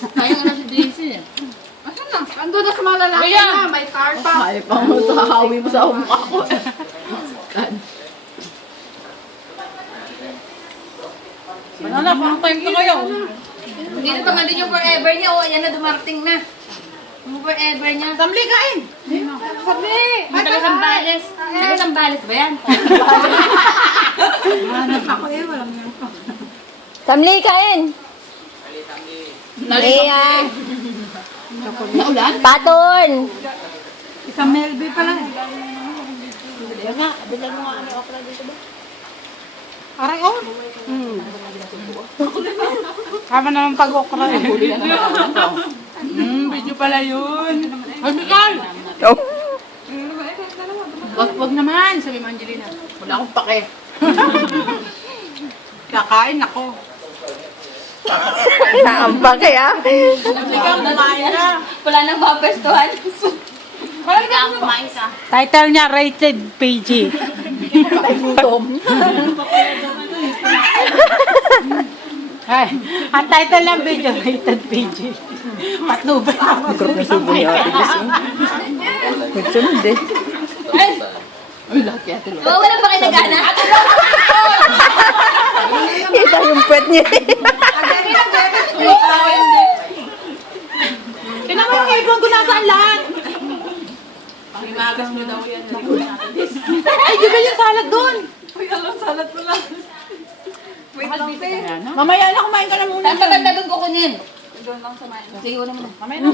Kaya nga na si Daisy eh. Asan na? Ando na sa mga lalaki na. May car pa. Ay, pa mo sa hawi mo sa mukha ko. Banana, pang time ka kayo. Hindi na tama din yung forever niya. O, ayan na, dumarating na. Yung forever niya. Samli, kain! Sabi! Ay, taga-Sambales. Taga-Sambales ba yan? Ako eh, walang yan. Samli, kain! Iya! Naulan? Paton! Isang Melby pala eh. Yan nga, bilan mo nga ano, okra dito ba? Aray, oh. Kama naman pag-okra eh. Huli na naman ako. Video pala yun. Ay, Mikal! Oh. Wag naman, sabi mo Angelina. Wala akong pake. Kakain ako. Naambak kaya. Ikaw, kumain ka. Wala nang mapestuhan. Wala ka kumain ka. Title niya, Rated PG. Gutom. Ay, ang title ng video, Rated PG. Patnubay na Group na subo ni Ate Bis. Nagsunod eh. Ay, laki ate Lo. Oo, wala ba kayo nagana? Kita yung puwet niya. Kailangan yung ibon ko nasaan lahat. Pangimagas mo daw yan. Ay, di ba yung salad doon? Uy, alam, salad mo lang. Wait lang, te. Mamaya na, kumain ka na muna. Saan ba banda doon kukunin? Doon lang sa main. Sige, wala mo na. Mamaya na.